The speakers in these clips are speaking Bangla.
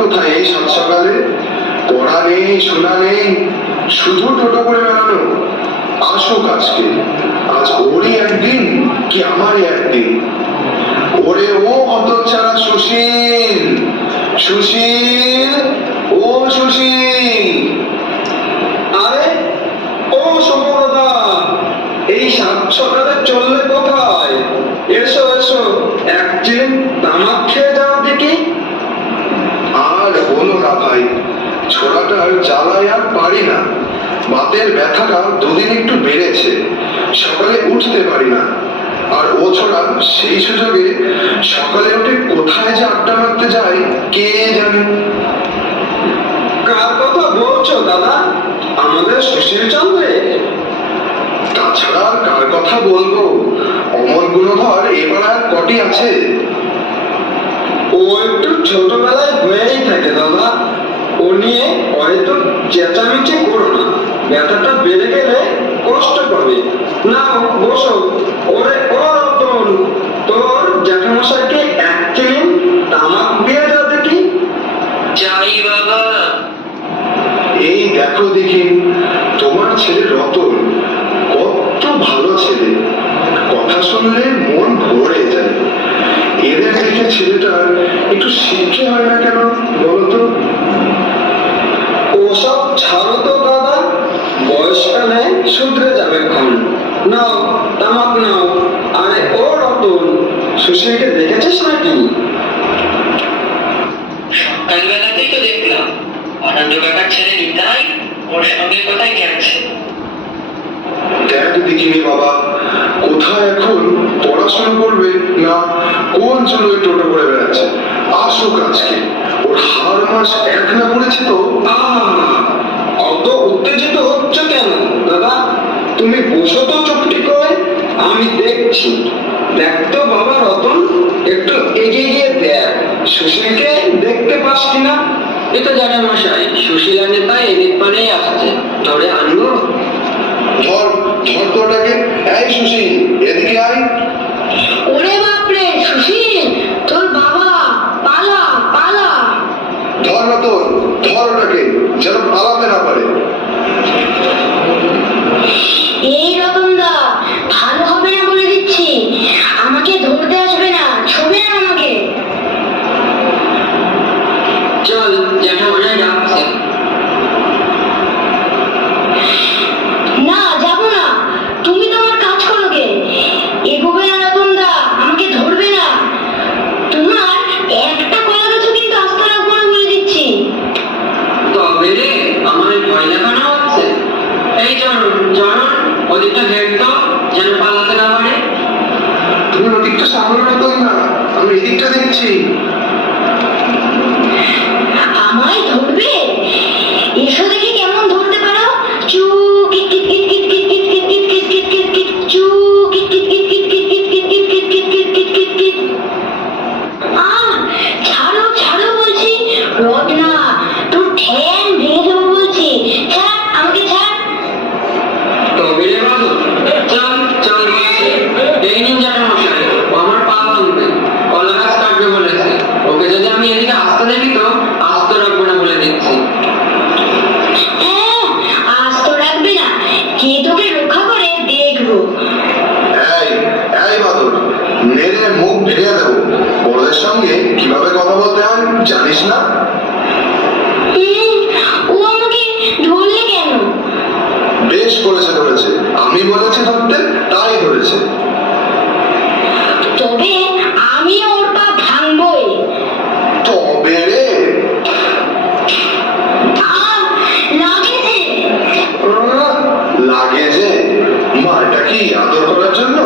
কোথায় এই সাত সকালে? পড়া নেই, শোনা নেই, শুধু টোটো করে বেড়ানো। আসুক আজকে, আজ ওরই একদিন কি আমারই একদিন। ওরে ও হতচ্ছাড়া সুশীল, সুশীল, ও সুশীল। আরে ও সুব্রতা, এই সাত সকালে চললে কোথায়? এসো এসো, এক চিন তামাক খেয়ে যাও দেখি। আর বলো না ভাই, ছোড়াটার জ্বালায় আর পারি না। বাতের ব্যথাটা দুদিন একটু বেড়েছে, সকালে উঠতে পারি না। আর ও ছোড়া সেই সুযোগে সকালে উঠে কোথায় যে আড্ডা মারতে যায় কে জানে। কার কথা বলছো দাদা? আমাদের সুশীল চন্দ্রে? তাছাড়া আর কার কথা বলবো? অমল গুণধর এবার আর কটি আছে? ও একটু ছোটবেলায় হয়েই থাকে দাদা। ও নিয়ে হয়তো চেঁচামেচি করো না, ব্যথাটা বেড়ে গেলে কষ্ট পাবে। নাও বসো। ওরে ও রতন, তোর জ্যাঠামশাইকে এক কিলো তামাক দিয়ে যা দেখি। যাই বাবা। এই দেখো দেখি, তোমার ছেলে রতন কত ভালো ছেলে, কথা শুনলে মন ভরে যায়। এদের দেখে ছেলেটার একটু শিক্ষা হয় না কেন বলতো? ওসব ছাড়ো তো দাদা, বয়সকালে শুধরে যাবে ক্ষণ। নাও তামাক নাও। আরে ও রতন, সুশীলকে দেখেছিস নাকি? সকালবেলাতেই তো দেখলাম আনন্দ কাকার ছেলে নিতাই ওর সঙ্গে কোথায় গেছে। দেখ দেখিনি বাবা, কোথায় এখন পড়াশোনা করবে না কোন জন্য টোটো করে বেড়াচ্ছে। আসুক আজকে, ওর হার মাস এক না করেছে তো। অত উত্তেজিত হচ্ছে কেন দাদা? তুমি বসো তো চুপটি করে, আমি দেখছি। দেখ তো বাবা রতন, একটু এগিয়ে গিয়ে দেখ সুশীলকে দেখতে পাস কিনা। এই তো জ্যাঠামশাই, সুশীলা নেতা এদিক পানেই আসছে, ধরে আনবো? ধর ধর তো ওটাকে। এই সুশীল, এদিকে আয়। ওরে বাপরে সুশীল, তোর বাবা, পালা পালা। ধর রতন, ধর ওটাকে, যেন পালাতে না পারে। এই রতনদা, ভালো হবে না বলে দিচ্ছি। আমাকে ধরতে আসবে না, ছবে না আমাকে। চল, জ্যাঠামশাই ডাকছে। না যাবো না, তুমি তোমার কাজ করো গে। এগোবে না রতনদা, আমাকে ধরবে না। তোমার একটা কলা গাছও কিন্তু আস্ত রাখবো না বলে দিচ্ছি। তবে রে, আমার ভয় দেখানো হচ্ছে। এই চরণ চরণ, ওদিকটা দেখতো যেন পালাতে না পারে। তুমি ওদিকটা সামনে রতন না, আমি এদিকটা দেখছি। আমায় ধরবে? এসো দেখি কেমন ধরতে পারো। চু কিট কিট কিট কিট কিট কিট কিট কিট কিট কিট কিট কিট চু কিট কিট কিট কিট কিট কিট কিট কিট কিট কিট কিট কিট কিট কিট। ছাড়ো ছাড়ো বলছি। রত্না, তোর ঠ্যাং ভেঙে দেবো বলছি। ছাড় আমাকে, ছাড়। তবে রে বাবু, চল চল বলছি। এই নিন জ্যাঠামশাই, ও আমার পা ভাঙবে, কলা গাছ কাটবে বলেছে। ওকে যদি আমি এদিকে আসতে দেখি তো আস্ত রাখবো না বলে দিচ্ছি। হ্যাঁ, আজ তো রাখবে না, কে তোকে রক্ষা করে দেখবো। এই এই বাদর, মেরে মুখ ভেঙে দেবো। বড়দের সঙ্গে কিভাবে কথা বলতে হয় জানিস না? ও আমাকে ধরলে কেন? বেশ করেছে ধরেছে, আমি বলেছি ধরতে, তাই ধরেছে। তবে আমি ওর পা ভাঙবই। তবে রে, লাগেছে। লাগে যে, মারটা কি আদর করার জন্য?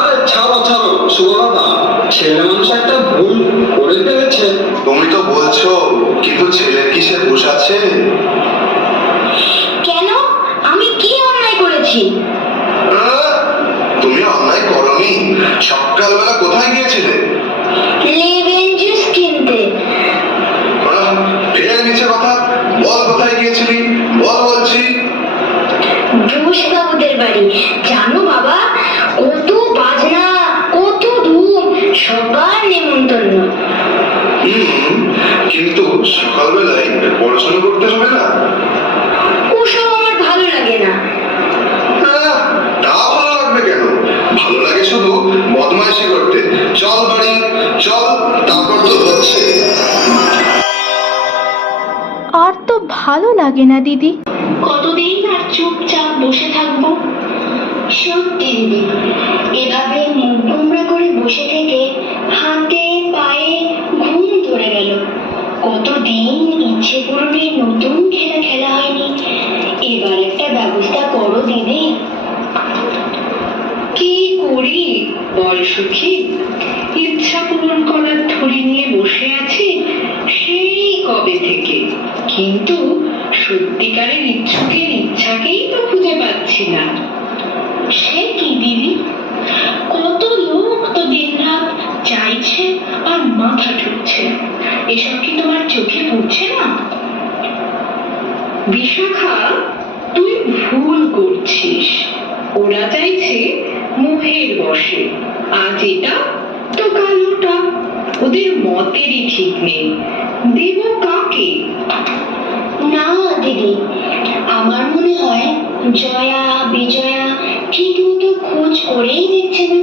আরে ছাড়ো ছাড়ো সুব্রতা, ছেলে মানুষ একটা ভুল করে ফেলেছে। তুমি তো বলছো, কিন্তু ছেলের কিসে হুঁশ আছে? কেন? আমি কি অন্যায় করেছি? তুমি অন্যায় করনি। সকালবেলা কোথায় গিয়েছিলে? লেবেন জুস কিনতে। ফের নিচে কথা বল, কোথায় গিয়েছিলি বল বলছি। জুস বাবুদের বাড়ি। জানো বাবা, কত বাজনা, কত ধুম, সবার নেমন্তন্ন। কিন্তু সকালবেলায় পড়াশোনা করতে হবে না? ওসব আমার ভালো লাগে না। আহ, তা ভালো লাগবে কেন? ভালো লাগে শুধু বদমাইশি করতে। চল বাড়ি চল, তারপর তো হচ্ছে। আর তো ভালো লাগে না দিদি। কতদিন আর চুপচাপ বসে থাকবো? সত্যি দিদি, এভাবে মুখ গোমড়া করে বসে থেকে হাতে পায়ে ঘুম ধরে গেল। কতদিন ইচ্ছে পূরণের নতুন খেলা খেলা হয়নি। এবার একটা ব্যবস্থা করো দিদি। কি করি বল সুখী? ইচ্ছা পূরণ করার থলি নিয়ে বসে আছি সেই কবে থেকে, কিন্তু সত্যিকারের ইচ্ছুকের ইচ্ছাকেই তো খুঁজে পাচ্ছি না। সে কি দিদি, কত লোক তো দিন রাত চাইছে আর মাথা ঠুকছে। এসব কি তোমার চোখে পড়ছে না? বিশাখা, তুই ভুল করছিস। ওরা চাইছে মোহের বশে, আজ এটা তো কাল ওটা। ওদের মতেরই ঠিক নেই, দেব কাকে? না দিদি, আমার মনে হয় জয়া বিজয়া ঠিক মতো খোঁজ করেই দেখছে না।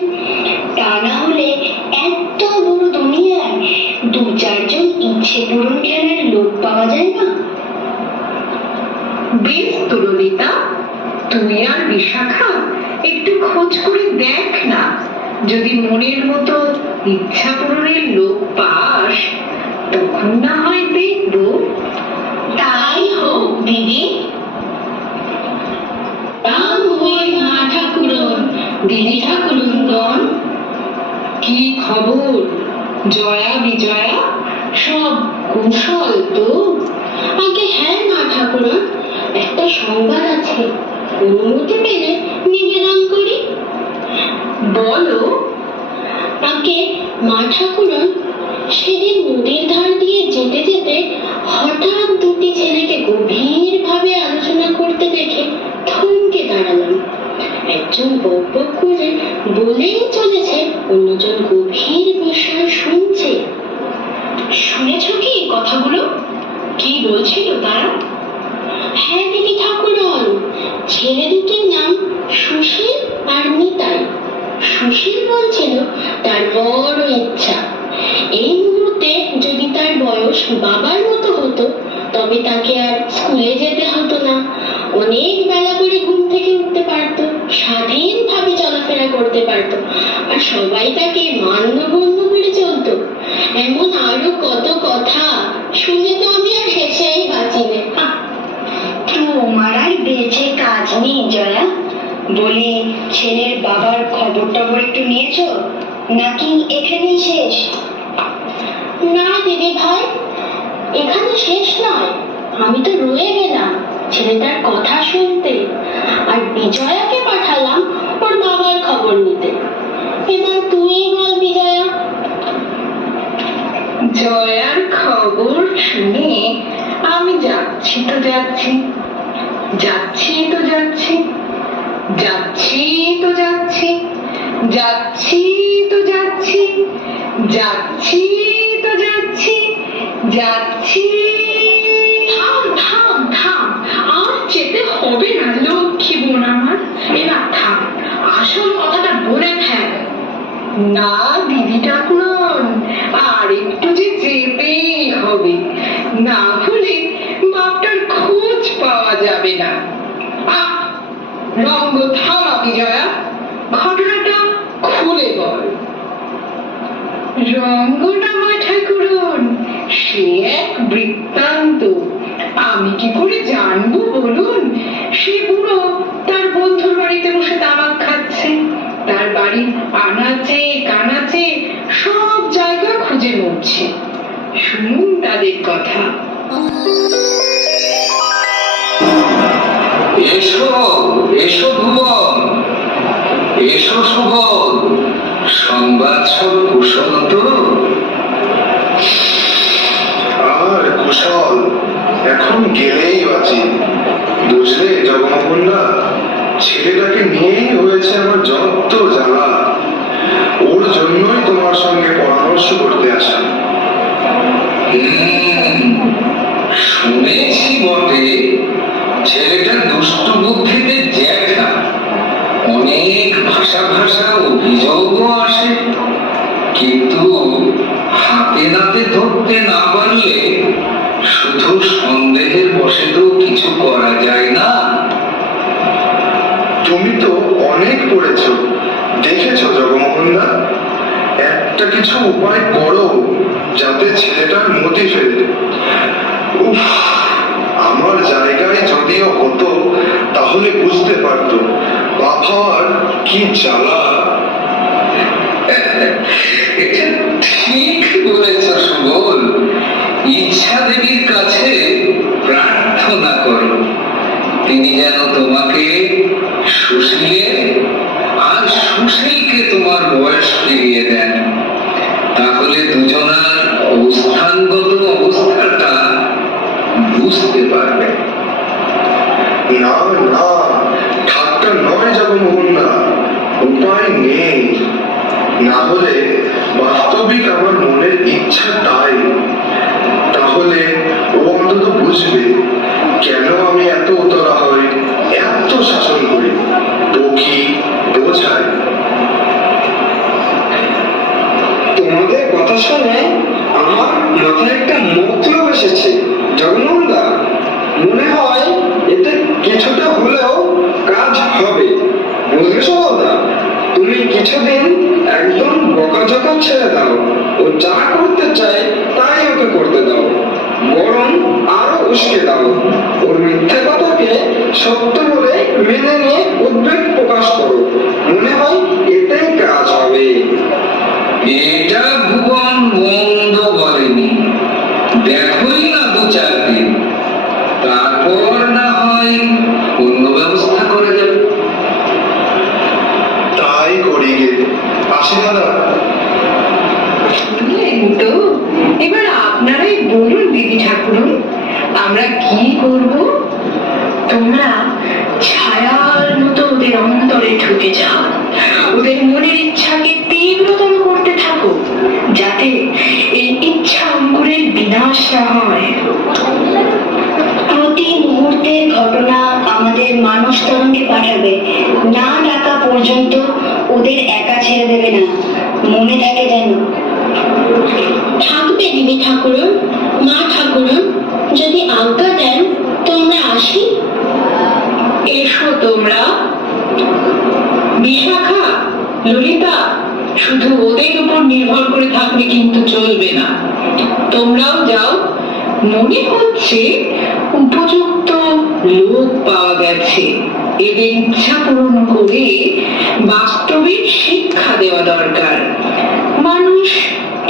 তা না হলে এত বড় দুনিয়ায় দু চারজন ইচ্ছে পূরণ খেলার লোক পাওয়া যায় না। বেশ তো ললিতা, তুই আর বিশাখা একটু খোঁজ করে দেখ না। যদি মনের মতো ইচ্ছা পূরণের লোক পাস, তখন না হয় দেখবো। তাই হোক দিদি। রাম হই মা ঠাকুরন, দিদি ঠাকুরনগণ। কি খবর জয়া বিজয়া, সব কুশল তো? আগে হ্যাঁ মা ঠাকুরন, একটা সংবাদ আছে, অনুমতি পেলে নিবেদন করি। বলো। আগে মা ঠাকুরন, সেদিন নদীর ধার দিয়ে যেতে যেতে হঠাৎ দুটি ছেলেকে গভীর ভাবে আলোচনা করতে দেখে থমকে দাঁড়ালাম। একজন বক বক করে বলেই চলেছে, অন্যজন গভীর বিষয় শুনছে। শুনেছ কি কথাগুলো? কি বলছিল তারা? হ্যাঁ দিদি ঠাকুরন, ছেলে দুটির নাম সুশীল আর নিতাই। সুশীল বলছিল তার বড় ইচ্ছা এই মুহূর্তে যদি তার বয়স বাবার মতো হতো, তবে তাকে আর স্কুলে যেতে হতো না, অনেক বেলা করে ঘুম থেকে উঠতে পারতো, স্বাধীনভাবে চলাফেরা করতে পারতো, আর সবাই তাকে মান্যগণ্য করে চলতো। এমন আরো কত কথা শুনে তো আমি আর শেষেই বাঁচি না। তোমার আর বেঁচে কাজ নেই জয়া। বলি, ছেলের বাবার খবর টবর একটু নিয়েছো, নাকি এখানেই শেষ? না দিদি ভাই, এখানে শেষ নয়। আমি তো রয়ে গেলাম ছেলেটার কথা শুনতে, আর বিজয়াকে পাঠালাম ওর বাবার খবর নিতে। এবার তুই বল বিজয়া। জয়ার খবর শুনে আমি যাচ্ছি তো যাচ্ছি, যাচ্ছি তো যাচ্ছি, যাচ্ছি তো যাচ্ছি, যাচ্ছি তো যাচ্ছি, যাচ্ছি তো যাচ্ছি, যাচ্ছি। থাম থাম থাম, আর যেতে হবে না লক্ষ্মী বোন আমার। এবার থাম, আসল কথাটা বলে ফেল। না দিদি ঠাকুরন, আর একটু যে যেতেই হবে, না হলে বাপটার খোঁজ পাওয়া যাবে না। আহ, রঙ্গ থামা বিজয়া, ঘটনাটা খুলে বল। রঙ্গটা মা ঠাকুরন, সে এক বৃত্তান্ত। আমি কি করে জানবো বলুন? সে বুড়ো তার বন্ধুর বাড়িতে বসে তামাক খাচ্ছে, তার বাড়ির আনাচে কানাচে সব জায়গা খুঁজে মরছে। শুনুন তাদের কথা। এসো এসো ভুবন, এসো সুবল, সংবাদ সব কুশল তো? আর কুশল, এখন গেলেই বাঁচি। বুঝলে জগমোহনদা, ছেলেটাকে নিয়েই হয়েছে আমার যত জ্বালা। ওর জন্যই তোমার সঙ্গে পরামর্শ করতে আসা। শুনেছি বটে, ছেলেটা দুষ্টু বুদ্ধিতে জ্যাঠা, অনেক ভাষা ভাষা অভিযোগও আসে, কিন্তু হাতে নাতে ধরতে না পারলে শুধু সন্দেহের বশে তো কিছু করা যায় না। তুমি তো অনেক পড়েছ, দেখেছ জগমোহনদা, একটা কিছু উপায় করো যাতে ছেলেটার মতি ফেরে। উফ, আমার জায়গায় যদিও হতো তাহলে বুঝতে পারতো বাপ হওয়ার কি জ্বালা। এটা ঠিক বলেছ সুবল। ইচ্ছা দেবীর কাছে প্রার্থনা করো তিনি যেন তোমাকে সুশীলের আর সুশীলকে তোমার বয়স ফিরিয়ে দেন। তাহলে দুজনার অবস্থানগত অবস্থাটা বুঝতে পারবে। না না, ঠাট্টা নয় জগমোহনদা, উপায় নেই। না হলে বাস্তবিক আমার মনের ইচ্ছা তাই। তাহলে ও অন্তত বুঝবে কেন আমি এত উতরা হই, এত শাসন করি, বকি, বোঝাই। তোমাদের কথা শুনে আমার মাথায় একটা মতলব এসেছে জগন্নাথদা। মনে হয় এতে কিছুটা হলেও কাজ হবে। বুঝলে সদা, তুমি কিছুদিন একদম বকাঝকা ছেড়ে দাও, ও যা করতে চায় তাই ওকে করতে দাও, বরং আরো উস্কে দাও। ওর মিথ্যে কথাকে সত্য বলে মেনে নিয়ে উদ্বেগ প্রকাশ করো। মনে হয় এতেই কাজ হবে। এটা ভুবন মন্দ বলেনি, দেখোই না 2-4 দিন, তারপর না হয় অন্য ব্যবস্থা করে যাবে। তাই করি গে, আসি দাদা। বুঝলেন তো, এবার আপনারাই বলুন দিদি ঠাকুরন, আমরা কি করব? তোমরা ছায়ার মতো ওদের অন্তরে ঢুকে যাও, ওদের মনের ইচ্ছাকে তীব্রতর করতে থাকো, যাতে এই ইচ্ছা অঙ্কুরের বিনাশ না হয়। প্রতি মুহূর্তের ঘটনা আমাদের মানস তরঙ্গে পাঠাবে, না ডাকা পর্যন্ত ওদের একা ছেড়ে দেবে না, মনে থাকে যেন। থাকবে দিদি ঠাকুরন, মা ঠাকুরন, যদি আজ্ঞা দেন তো আমরা আসি। এসো তোমরা। বিশাখা, ললিতা, শুধু ওদের উপর নির্ভর করে থাকলে কিন্তু চলবে না, তোমরাও যাও। মনে হচ্ছে উপযুক্ত লোক পাওয়া গেছে, এদের ইচ্ছা পূরণ করে বাস্তবিক শিক্ষা দেওয়া দরকার। মানুষ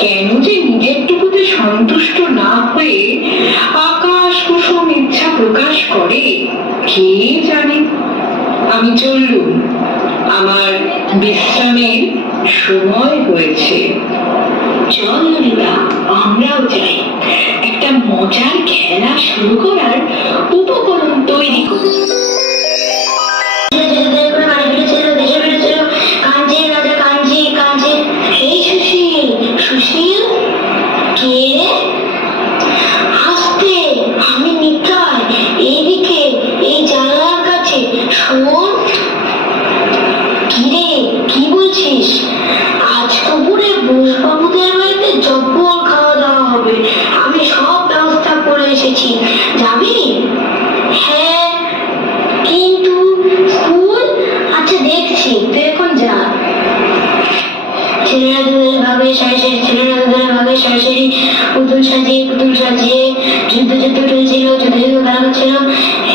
কেন যে নিজেরটুকুতে সন্তুষ্ট না হয়ে আকাশ কুসুম ইচ্ছা প্রকাশ করে কে জানে। আমি চললুম, আমার বিশ্রামের সময় হয়েছে। চল ললিতা, আমরাও যাই, একটা মজার খেলা শুরু করার উপকরণ তৈরি করি। সুশীল, কে রে? আসতে, আমি নিতাই, এইদিকে, এই জানলার কাছে, শোন। কি রে, কি বলছিস? আজ দুপুরে বোসবাবুদের বাড়িতে জব্বর খাওয়া দাওয়া হবে, আমি সব ব্যবস্থা করে এসেছি, যাবি? হ্যাঁ, কিন্তু স্কুল? আচ্ছা দেখছি, তুই এখন যা। ছেলেরা দুধের ভাগে সরাসরি, ছেলেরা দুধের ভাগে সরাসরি, পুতুল সাজিয়ে পুতুল সাজিয়ে যুদ্ধ যুদ্ধ চলছিল, যুদ্ধ যুদ্ধ খেলা হচ্ছিল।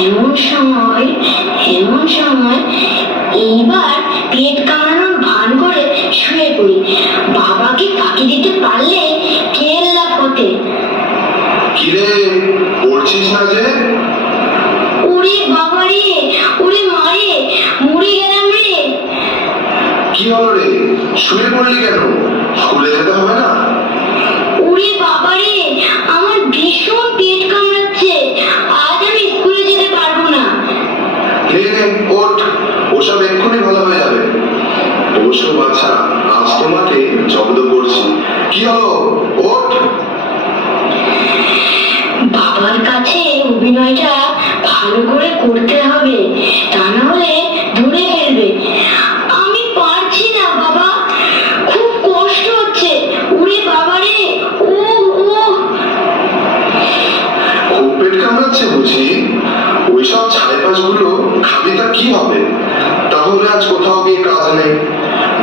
এমন সময় এইবার পেট কামানোর ভান করে শুয়ে পড়ি, বাবাকে ফাঁকি দিতে পারলে কেল্লা ফোটে। কিরে, পড়ছিস না যে? ওরে বাবারে, ওরে মারে, মরে গেলাম রে। কি হলো রে, শুয়ে পড়লি কেন? স্কুলে যেতে হবে না? ওরে বাবারে, আমার ভীষণ পেট কামড়াচ্ছে, আজ আমি স্কুলে যেতে পারবো না। নে নে, ওঠ, ওসব এক্ষুনি ভালো হয়ে যাবে। বসো বাচ্চা, আজ তোমাকে জব্দ করছি। কি হলো, ওঠ। বাবার কাছে অভিনয়টা ভালো করে করতে হবে, তা না হলে ধরে ফেলবে। আমি পারছি না বাবা, খুব কষ্ট হচ্ছে। ওরে বাবারে, ও ও খুব পেট কামড়াচ্ছে বুঝি? ওইসব ছাইপাশ গুলো খাবি তা কি হবে? তাহলে আজ কোথাও গিয়ে কাজ নেই,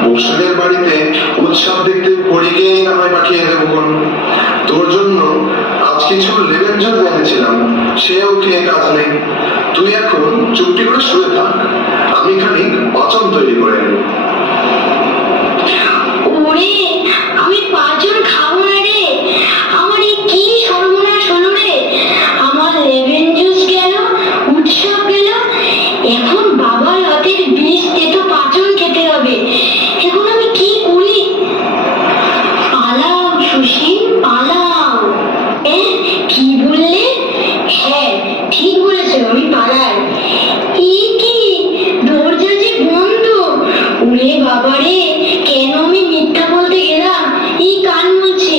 বসুদের বাড়িতে উৎসব দেখতে পরিকেই না হয় পাঠিয়ে দেবো কোন। তোর জন্য আজ কিছু লেমন জল এনেছিলাম, সেও খেয়ে কাজ নেই। তুই এখন চুপটি করে শুয়ে থাক, আমি খানিক পাচন তৈরি করে নেব। ওরে, আমি পাঁচজন খাবো না রে। আমার এই কি সর্বনাশ হলো রে। আমার লেমন জুস গেল, উৎসব গেল, এখন বাবার হাতের বিষ তেতো পাঁচন খেতে হবে। এখন আমি কি করি? পালাও সুশীল, পালাও। কি বললে? হ্যাঁ, ঠিক বলেছো, আমি পালাই। এই কি, দরজা যে বন্ধ। ওরে বাবারে, কেন আমি মিথ্যা বলতে গেলাম? এই কান বলছি,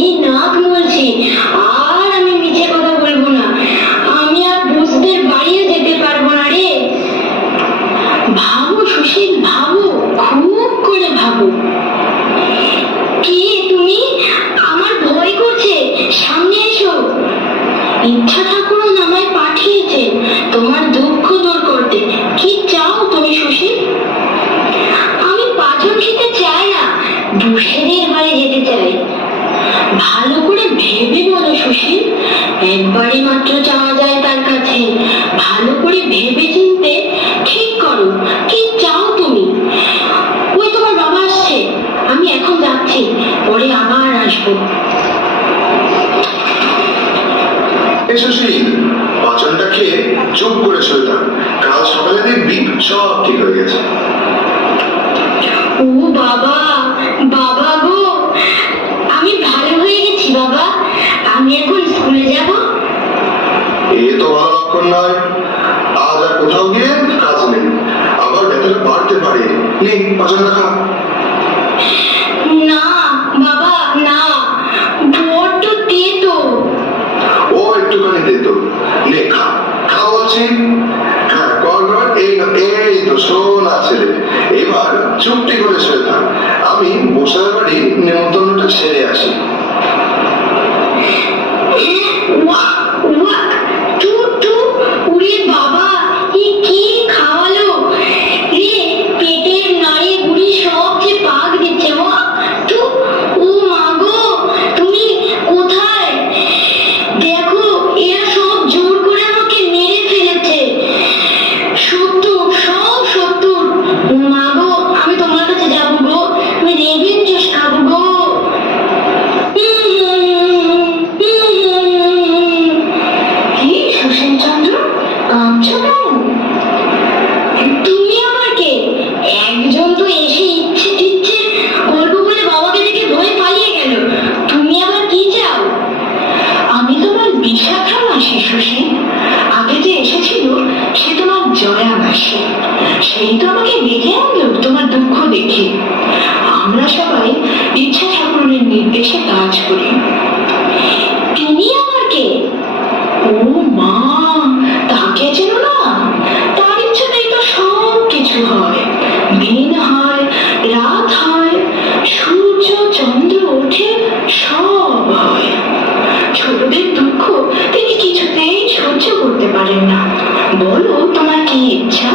এই নাক বলছি, আর আমি মিথ্যে কথা বলবো না। আমি আর বসদের বাড়িও যেতে পারবো না রে। ভাবো সুশীল, ভাবো, খুব করে ভাবো। কে তুমি? আমার ভয় করছে, সামনে এসো। ইচ্ছা ঠাকুরন আমায় পাঠিয়েছে তোমার দুঃখ দূর করতে। কি চাও তুমি সুশীল? আমি পাঁচন খেতে চাই না, দুষেদের বাড়ি যেতে চাই। ভালো করে ভেবে বলো সুশীল, একবারই মাত্র চাওয়া যায় তার কাছে। ভালো করে ভেবে চিনতে ঠিক করো, কি চাও তুমি? ওই তোমার বাবা আসছে, আমি এখন যাচ্ছি, পরে আবার আসবো। সুশীল, পাচনটা খেয়ে চুপ করে শুয়ে থাক, কাল সকালে দেখবি সব ঠিক হয়ে গেছে। ও বাবা, বাবা গো, আমি ভালো হয়ে গেছি বাবা। আমি এখন স্কুলে যাব। এ তো ভালো লক্ষণ নয়। আজ আর কোথাও গিয়ে কাজ নেই, আবার ব্যথাটা বাড়তে পারে। নে পাচনটা খা। না বাবা, না, বড্ড তেতো। ও একটুখানি দে তো, নে খা, খা বলছি। হ্যাঁ, কর কর, এই না, এই তো শোনা ছেলে, এবার চুপটি করে শুয়ে থাক, আমি বসার বাড়ি নেমন্তন্নটা সেরে আসি। ওয়াক ওয়াক, টু টু, উরে বাবা, এ কি খাওয়ালো রে? পেটের নাড়ি বুড়ি সব যে পাক দিচ্ছে। ওয়াক টু, ও মা গো, তুমি কোথায়? দেখো, এরা সব জোর করে আমাকে মেরে ফেলেছে। শত্রু, সব শত্রু। মা গো, আমি তোমার কাছে যাবো গো, আমি রেভেন জুস খাবো গো। কি সুশীল চন্দ্র, কাঁদছো কেন? তুমি আমার কে? একজন তো এসে ইচ্ছে টিচ্ছে গল্প বলে বাবাকে দেখে ভয় পালিয়ে গেল। তুমি আবার কি চাও? আমি তোমার বিশাখা মাসি সুশীল। আগে যে এসেছিল সে তোমার জয়া মাসি। সেই তো আমাকে ডেকে আনলো তোমার দুঃখ দেখে। আমরা সবাই ইচ্ছা ঠাকুরের নির্দেশে কাজ করি। তিনি আমার কে? ও মা, তাকে চেনো না? তার ইচ্ছাতেই তো সব কিছু হয়। দিন হয়, রাত হয়, সূর্য চন্দ্র ওঠে, সব হয়। ছোটদের দুঃখ তিনি কিছুতেই সহ্য করতে পারেন না। বলো তোমার কি ইচ্ছা,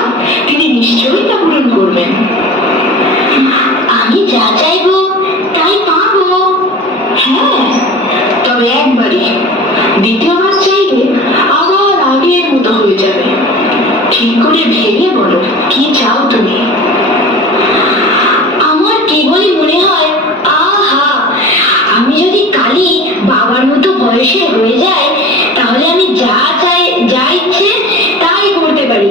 তিনি নিশ্চয়ই তা পূরণ করবেন। আমি যা চাইবো তাই পাবো। হ্যাঁ, তবে একবারই। দ্বিতীয়বার চাইলে আবার আগের মতো হয়ে যাবে। ঠিক করে ভেবে বলো, কি চাও তুমি? আমার কেবলই মনে হয়, আহা, আমি যদি কালই বাবার মতো বয়সে হয়ে যায়, তাহলে আমি যা চাই, যা ইচ্ছে তাই করতে পারি।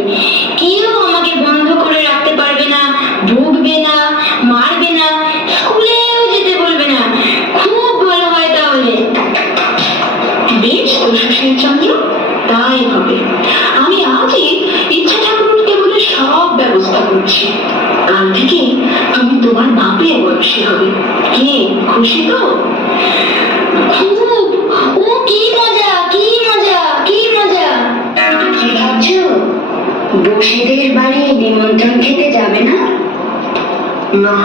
কেউ আমাকে বন্ধ করে রাখতে পারবে না, ঢুকবে না, মারবে না, স্কুলেও যেতে বলবে না। খুব ভালো হয় তাহলে। বেশ তো সুশীল চন্দ্র, তাই হবে। আমি আজই ইচ্ছা ঠাকুরকে বলে সব ব্যবস্থা করছি। কাল থেকে তুমি তোমার বাপের বয়সী হবে। কে খুশি তো? খুব। ও কি মজা, কি মজা। না,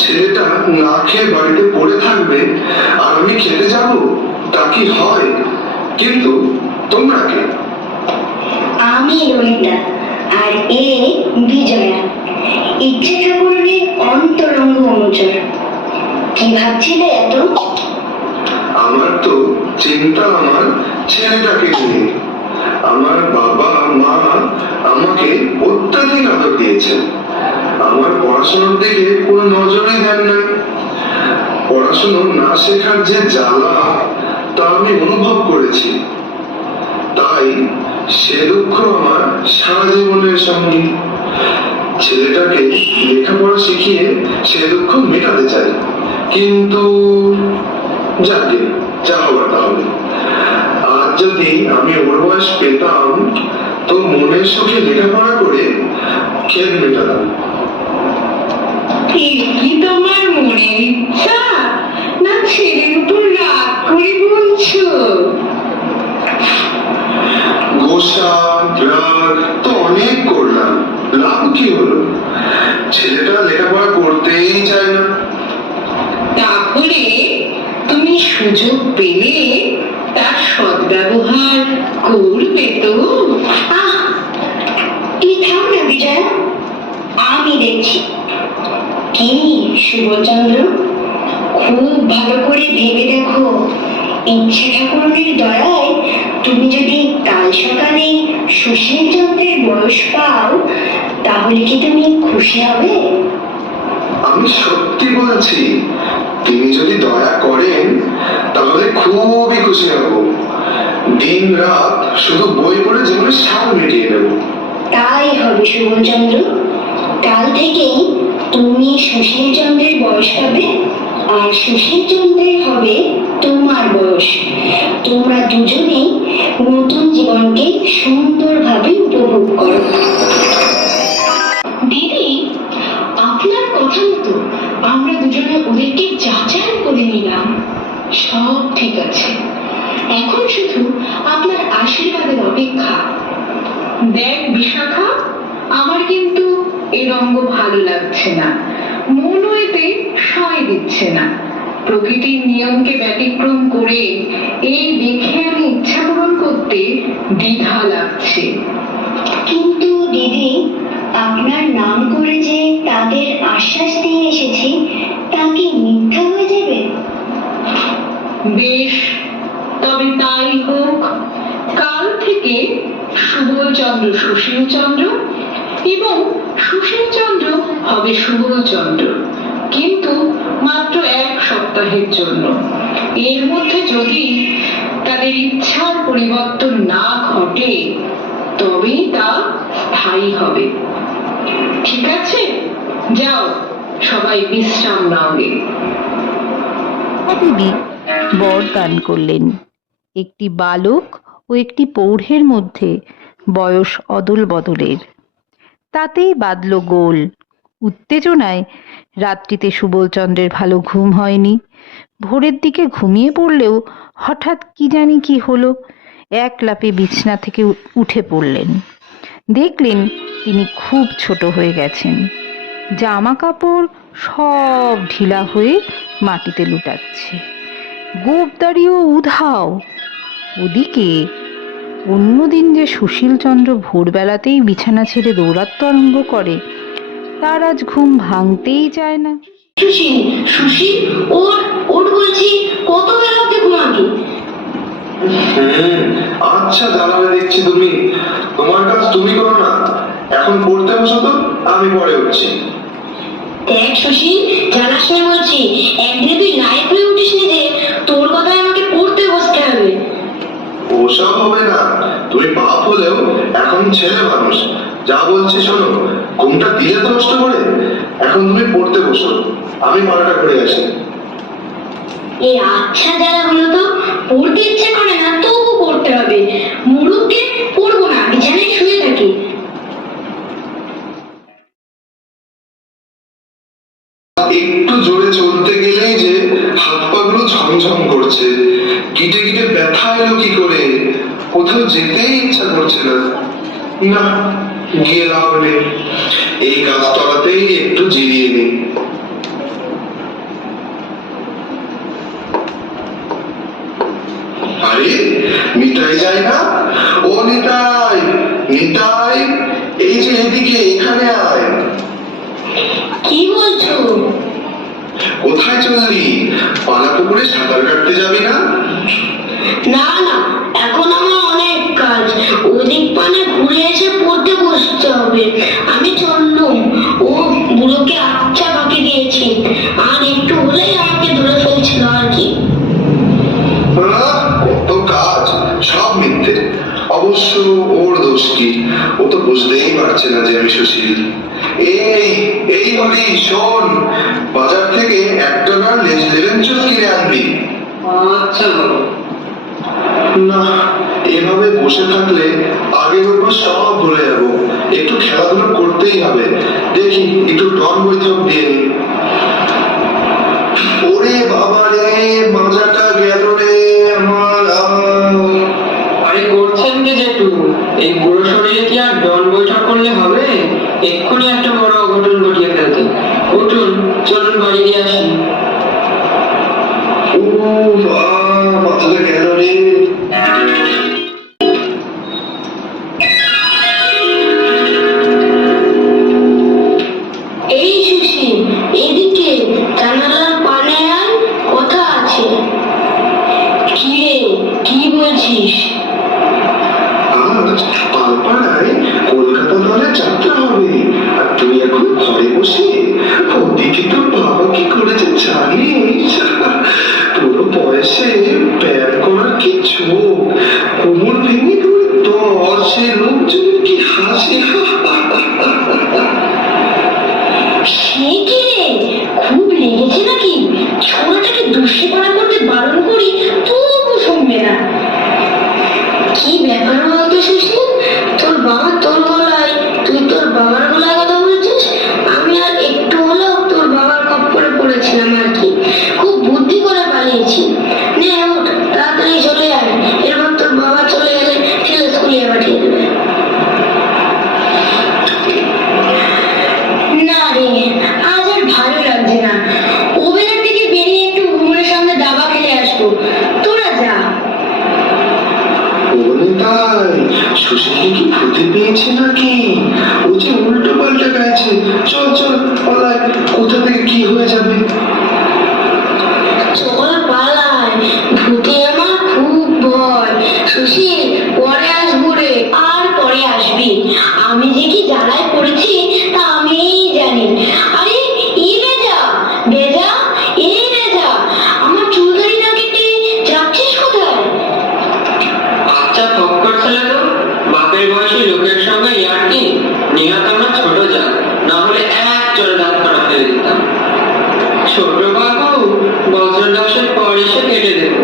ছেলেটা না খেয়ে বাড়িতে পড়ে থাকবে আর আমি খেতে যাব, তা কি হয়? কিন্তু তোমরা কে? আমি ললিতা আর এ বিজয়া, ইচ্ছে ঠাকুরের অন্তরঙ্গ অনুচর। কি ভাবছিলে এত? আমার তো চিন্তা আমার ছেলেটাকে নিয়ে। আমার বাবা মা আমাকে অত্যাধিক আদর দিয়েছেন, আমার পড়াশোনার দিকে কোনো নজরই দেন নাই। পড়াশোনা না শেখার যে জ্বালা তা আমি অনুভব করেছি, তাই সে দুঃখ আমার সারা জীবনের সঙ্গী। ছেলেটাকে লেখাপড়া শিখিয়ে সে দুঃখ মেটাতে চাই, কিন্তু যাকে যা হবার তা হবে। আর যদি আমি ওর বয়স পেতাম তো মনের সুখে লেখাপড়া করে খেদ মেটাতাম। কি তোমার মনের ইচ্ছা, না ছেলের উপর রাগ করে বলছো? গোসা রাগ তো অনেক করলাম, লাভ কি হলো? ছেলেটা লেখাপড়া করতেই চায় না। তাহলে তুমি সুযোগ পেলে তার সদ্ব্যবহার করবে তো? আহ, তুই থাম না বিজয়া, আমি দেখছি। কি সুবলচন্দ্র, খুব ভালো করে ভেবে দেখো, ইচ্ছে ঠাকুরের দয়ায় তুমি যদি কাল সকালে সুশীল চন্দ্রের বয়স পাও, তাহলে কি তুমি খুশি হবে? আমি সত্যি বলছি, তিনি যদি দয়া করেন তাহলে খুবই খুশি হব। দিন রাত শুধু বই পড়ে জীবনে সার মিটিয়ে নেব। তাই হবে সুবলচন্দ্র, কাল থেকেই তুমি সুশীল চন্দ্রের বয়স পাবে আর সুশীল চন্দ্রের হবে তোমার বয়স। তোমরা দুজনেই নতুন জীবনকে সুন্দরভাবে উপভোগ করো। দিদি, আপনার কথা মতো আমরা দুজনে ওদেরকে যাচাই করে নিলাম, সব ঠিক আছে। এখন শুধু আপনার আশীর্বাদের অপেক্ষা। দেখ বিশাখা, আমার কিন্তু এই রঙ্গ ভালো লাগছে না, মনও এতে সায় দিচ্ছে না। প্রকৃতির নিয়মকে ব্যতিক্রম করে এই দেখে আমি ইচ্ছা পূরণ করতে দ্বিধা লাগছে। কিন্তু দিদি, আপনার নাম করে যে তাদের আশ্বাস দিয়ে এসেছি, তা কি মিথ্যা হয়ে যাবে? বেশ, তবে তাই হোক। কাল থেকে সুবলচন্দ্র সুশীলচন্দ্র এবং সুশীলচন্দ্র হবে সুবলচন্দ্র, কিন্তু মাত্র 1 সপ্তাহের জন্য। এর মধ্যে যদি তাদের ইচ্ছার পরিবর্তন না ঘটে তবেই তা স্থায়ী হবে। ঠিক আছে, যাও সবাই বিশ্রাম নাও গে। দেবী বর দান করলেন। একটি বালক ও একটি প্রৌঢ়ের মধ্যে বয়স অদল বদলের। তাতেই বাঁধল গোল। উত্তেজনায় রাত্রিতে সুবলচন্দ্রের ভালো ঘুম হয়নি। ভোরের দিকে ঘুমিয়ে পড়লেও হঠাৎ কি জানি কি হলো, এক লাফে বিছনা থেকে উঠে পড়লেন। দেখলেন তিনি খুব ছোট হয়ে গেছেন। জামা কাপড় সব ঢিলা হয়ে মাটিতে লুটাচ্ছে, গোপদাড়িও উধাও। ওদিকে অন্যদিন যে সুশীলচন্দ্র ভোরবেলাতেই বিছানা ছেড়ে দৌড়াতে আরম্ভ করে, তার আজ ঘুম ভাঙতেই চায় না। সুশীল, সুশীল, ওঠ ওঠ বলছি, কত বেলা অব্দি ঘুমাবি? আচ্ছা জানাবে দেখছি, তুমি তোমার কাজ তুমি করো না, এখন পড়তে বসো তো, আমি পরে উঠছি। দেখ সুশীল, জানাস না বলছি, একদিন তুই নায়ক হয়ে উঠিস নি যে তোর কথায় আমাকে পড়তে বসতে হবে। ওসব হবে না, তুমি বাপ হলেও এখন ছেলে মানুষ, যা বলছি শোনো। ঘুমটা দিয়ে তো নষ্ট করে, এখন তুমি পড়তে বসো, আমি পড়াটা করে আসি। এই আচ্ছা যারা হলো তো, পড়তে ইচ্ছে করে না তবু পড়তে হবে। মুরুখকে পড়বো না, বিছানায় শুয়ে থাকি। একটু জোরে চলতে গেলেই যে হাত পা গুলো ঝমঝম করছে, গিটে গিটে ব্যথা এলো কি করে, কোথাও যেতেই ইচ্ছা করছে না। না, গিয়ে লাভ নেই, এই গাছতলাতেই একটু জিরিয়ে নিই। আরে নিতাই যায় না? ও নিতাই, নিতাই, এই যে এদিকে, এখানে আয়। কি বলছো? কোথায় চললি? পানা পুকুরে সাঁতার কাটতে যাবি না? না না, এখন আমার অনেক কাজ, ওদিক পানে ঘুরে এসে পড়তে বসতে হবে। আমি চললুম, ও বুড়োকে আচ্ছা বাকি দিয়েছি, আর একটু হলেই আমাকে ধরে ফেলছিল আর কি। কত কাজ, সব মিথ্যে। অবশ্য ওর দোষ কি? ও তো বুঝতেই পারছে না যে আমি সুশীল। এই এই বলি, শোন, বাজার থেকে একটা না লেবুন চুল কিনে আনবি। আচ্ছা বাবা। না, এভাবে বসে থাকলে আগের উপর সব ভুলে যাবো। একটু খেলাধুলা করতেই হবে। দেখি একটু ডন বৈঠক দিয়ে নি। ওরে বাবা রে, মাজাটা গেল রে আমার। আরে করছেন কি জেঠু? এই বুড়ো শরীরে কি আর ডন বৈঠক করলে হবে? এক্ষুনি একটা বড় অঘটন ঘটিয়ে ফেলতে। উঠুন, চলুন বাড়ি দিয়ে আসি। ও মাথাটা গেল রে। এই সুশীল, এদিকে জানালার পানে আয়, কথা আছে। কি রে, কি বলছিস? আজ পালপাড়ায় কলকাতা দলে যাত্রা হবে, আর তুই এখন ঘরে বসে ওদিকে তোর বাবা কি করেছে জানিস? পুরো বয়সে ব্যায়াম করার কি ঝোঁক, কোমর ভেঙে তুই দশে লোকজন কি হাসি। সে কি রে, খুব লেগেছে নাকি? ছোড়াটাকে দুষ্টিপাড়া করতে বারণ করি, তবু শুনবে না। কি ব্যাপার বলতো সুশীল? তোর বাবা তোর গলায়, তুই তোর বাবার গলায় কথা বলছিস। আমি আর একটু হলেও তোর বাবার খপ্পরে পড়েছিলাম আর কি, খুব বুদ্ধি করে পালিয়েছি। নে ওঠ, তাড়াতাড়ি চলে আয়, এরপর তোর বাবা চলে গেলে ছেলে স্কুলে পাঠিয়ে দেবে। না রে, আজ আর ভালো লাগছে না। ওভেনের থেকে বেরিয়ে একটু উমরের সামনে দাবা খেলে আসবো, তোরা যা। তাই সুশীল কি ভূতে পেয়েছে নাকি? ও যে উল্টো পাল্টা গাইছে। চল চল পালায়, কোথা থেকে কি হয়ে যাবে। চল পালায়, ভূতে আমার খুব ভয়। সুশীল, পরে আসবো রে। আর পরে আসবি? আমি যে কি জ্বালায় পড়েছি তা আমিই জানি। আরে এই বেজা, বেজা, এই বেজা, আমার চুলদারি না কেটে যাচ্ছিস কোথায়? আচ্ছা ফক্কর ছেলে তো, বাপের বয়সী লোকের সঙ্গে ইয়ার্কি নিহাত আমরা ছোট যা, না হলে এক চলে দাঁত করা ফেলে দিতাম। ছোট বাবু, বছর 10 পর এসে কেটে দেব।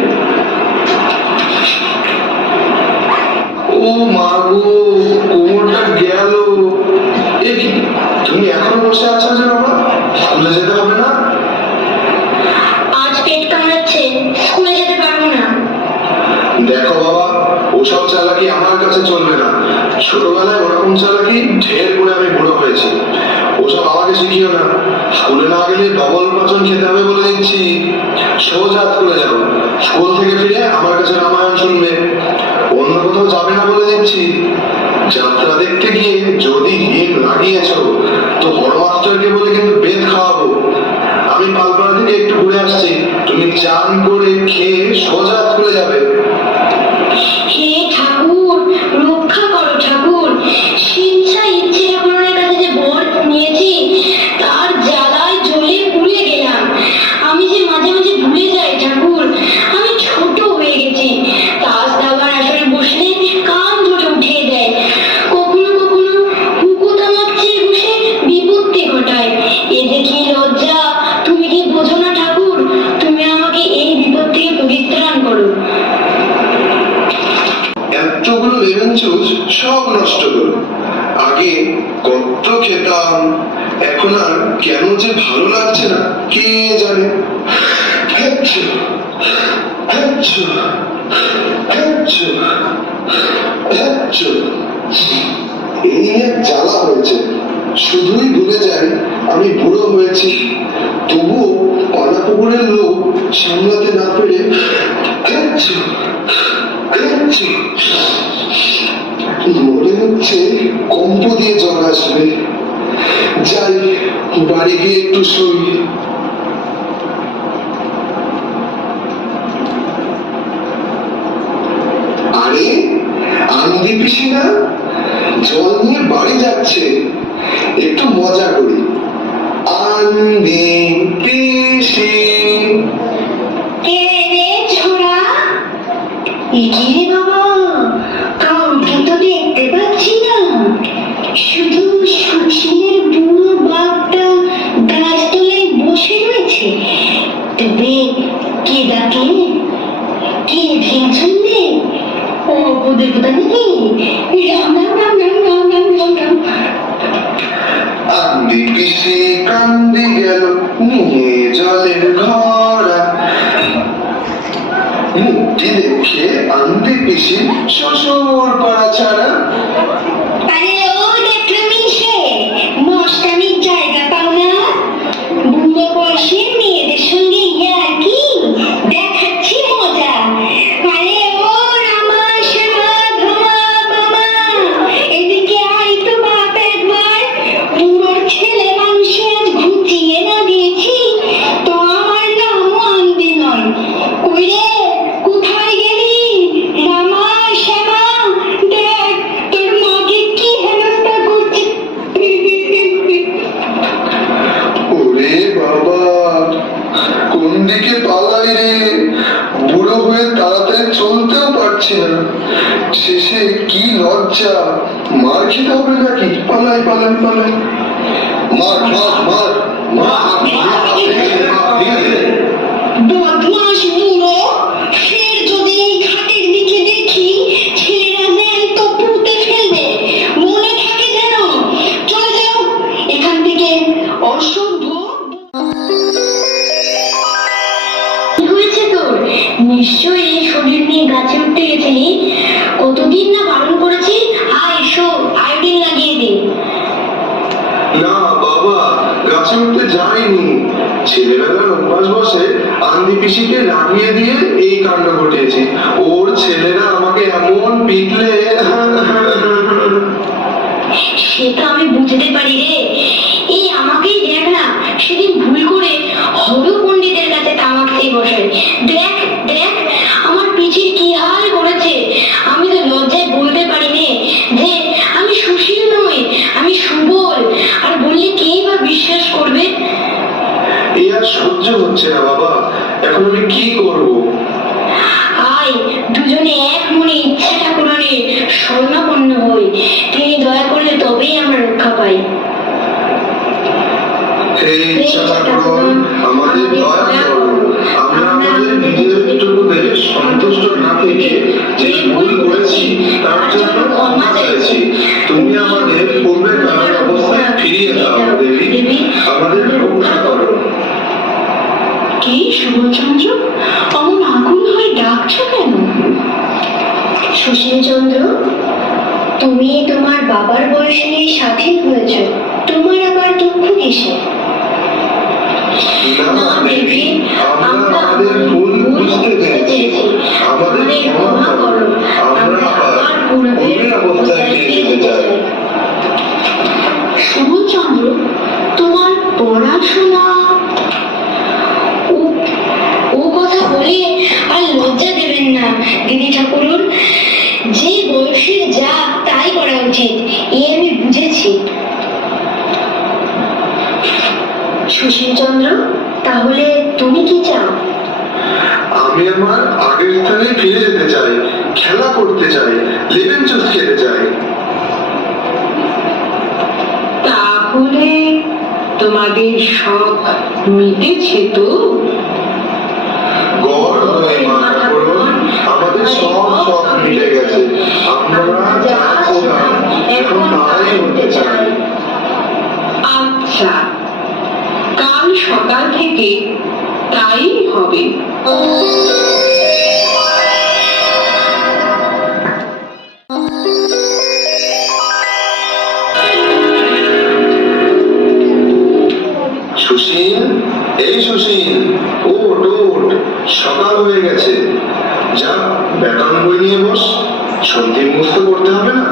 ও মা গো, কোমরটা গেল। এ কি, তুমি এখন বসে আছো যে বাবা? স্কুলে যেতে হবে না? আজ পেট কামড়াচ্ছে, স্কুলে যেতে পারবো না। দেখো বাবা, ওসব চালাকি আমার কাছে চলবে না। ছোটবেলায় ওরকম চালাকি ঢের করে আমি বুড়ো হয়েছি। ওসব আমাকে শিখিও না। স্কুলে না গেলে ডবল পাচন খেতে হবে বলে দিচ্ছি। সোজা স্কুলে যাবো, স্কুল থেকে ফিরে আমার কাছে রামায়ণ শুনবে, অন্য কোথাও যাবে না বলে দিচ্ছি। যাত্রা দেখতে গিয়ে যদি হিম লাগিয়েছো তো বড় মাস্টারকে বলে কিন্তু বেদ খাওয়াবো। আমি পালপাড়া থেকে একটু ঘুরে আসছি, তুমি চান করে খেয়ে সোজা স্কুলে যাবে। হে ঠাকুর, রক্ষা করো ঠাকুর। স্বেচ্ছা ইচ্ছে ঠাকুরের কাছে যে বর নিয়েছি, তার জ্বালায় জ্বলে পুড়ে গেলাম। আমি যে মাঝে মাঝে ভুলে যাই ঠাকুর, আমি ছোট হয়ে গেছি। তাস দাবার আসরে বসলে কান ধরে উঠিয়ে দেয়। কখনো কখনো হুকোতা মারছে বসে বিপত্তি ঘটায়। এ দেখি লজ্জা, তুমি কি বোঝো না ঠাকুর? তুমি আমাকে এই বিপদ থেকে পরিত্রাণ করো। এতগুলো লেমন জুস সব নষ্ট করো। আগে কত খেতাম, এখন আর কেন যে ভালো লাগছে না কে জানে। হ্যাঁচু, হ্যাঁচু, হ্যাঁচু, হ্যাঁচু। এই এক জ্বালা হয়েছে, শুধুই ভুলে যাই আমি বুড়ো হয়েছি। তবুও পানা পুকুরের লোক সামলাতে না পেরে খেয়েছি। মনে হচ্ছে কম্প দিয়ে জল আসবে। যাই, বাড়ি গিয়ে একটু শুই। আরে আন্দি পিসি না, জল নিয়ে বাড়ি যাচ্ছে, একটু মজা করি। আন্দি পিসি। কে রে ছোড়া? একি রে বাবা, কাউকে তো দেখতে পাচ্ছি না, শুধু সুশীলের বুড়ো বাপটা গাছতলায় বসে রয়েছে। তবে কে ডাকে? কে শুনলে? ও দেবতা নাকি? রাম রাম রাম রাম রাম রাম রাম রাম। আন্দি পিসি কান্দি গেল নিয়ে জলের ঘরা। মুক্তি দেখে আন্দি পিসি শ্বশুর পাড়া ছাড়া। আরে ও দেখলো মিশে, মস্তানির জায়গা পাও না? বুড়ো বয়সের মেয়েদের সঙ্গে ইয়ার্কি দেখাচ্ছি মজা। আরে ও রামা শ্যামা ধমা বাবা, এদিকে আয় তো বাপ একবার। বুড়োর ছেলে মানুষে আজ ঘুচিয়ে না দিয়েছি তো আমার নামও আনবি নয়। কই রে, কোথায় গেলি? রামা শ্যামা, দেখ তোর মাকে কি হেনস্থা করছে। ওরে বাবা, কোন দিকে পালাই রে? বুড়ো হয়ে তাড়াতাড়ি চলতেও পারছি না। শেষে কি লজ্জা, মার খেতে হবে নাকি? পালাই পালাই পালাই। মার মার মার মার। বদমাস বুড়ো, ফের যদি এই ঘাটের দিকে দেখি ছেলেরা জ্যান্ত পুঁতে ফেলবে, মনে থাকে যেন। চলে যাও এখান থেকে, অসভ্য। কি হয়েছে তোর? নিশ্চয়ই এই শরীর নিয়ে গাছে উঠতে গেছিলি। কতদিন না বারণ করেছি, আয় এসো, আয়োডিন লাগিয়ে দে। না বাবা, গাছে উঠতে যাইনি। ছেলেবেলার অভ্যাস বসে আন্দি পিসিকে লাগিয়ে দিয়ে এই কাণ্ড ঘটিয়েছি। ওর ছেলেরা আমাকে এমন পিটলে। সেটা আমি বুঝতে পারি রে। এই আমাকেই দেখ না, সেদিন ভুল করে হবু পণ্ডিতের কাছে তামাক খেয়ে বসে। দেখ দেখ আমার পিছির কি হাল করেছে। আমি তো লজ্জায় বলতে পারি নে যে আমি সুশীল নই, আমি সুবল। আর বললে কেই বা বিশ্বাস করবে? এই আর সহ্য হচ্ছে না বাবা, এখন আমি কি করব? আয় দুজনে এক মনে ইচ্ছাটা পূরণে স্বর্ণাপন্ন হই। তিনি দয়া করলে তবেই আমরা রক্ষা পাই। হে ইচ্ছা করুন, আমাদের দয়া করুন। আমরা আমাদের নিজেরটুকুতে সন্তুষ্ট না থেকে যে ভুল করেছি তার জন্য ক্ষমা চাইছি। তুমি আমাদের পূর্বেকার অবস্থায় ফিরিয়ে দাও দেবী, আমাদের রক্ষা করো। কি সুবলচন্দ্র, অমন আগুন হয়ে ডাকছো কেন? সুশীলচন্দ্র, তুমি তোমার বাবার বয়সে স্বাধীন হয়েছ, তোমার আবার দুঃখ কিসে? না দেবী, আমরা আমাদের ভুল বুঝতে পেরেছি, আমাদের ক্ষমা করো। আমরা আবার পূর্বের অবস্থায় ফিরে যেতে চাই। সুবলচন্দ্র, তোমার পড়াশোনা ও কথা বলে আর লজ্জা দেবেন না দিদি ঠাকুরুন। যে বয়সে যা তাই করা উচিত, এ আমি বুঝেছি। সুশীলচন্দ্র, তাহলে তুমি কি চাও? আমি আমার আগের স্থানে ফিরে যেতে চাই, খেলা করতে চাই, লেমন জুস খেতে চাই। তাহলে তোমাদের শখ মিটেছে তো? গড় হয়ে মা ঠাকুরন, আমাদের সব শখ মিটে গেছে। আমরা যা ছিলাম এখন তাই হতে চাই। আচ্ছা, কাল সকাল থেকে তাই হবে। ব্যাকরণ বই নিয়ে বস, সন্ধে মুহূর্ত করতে হবে না।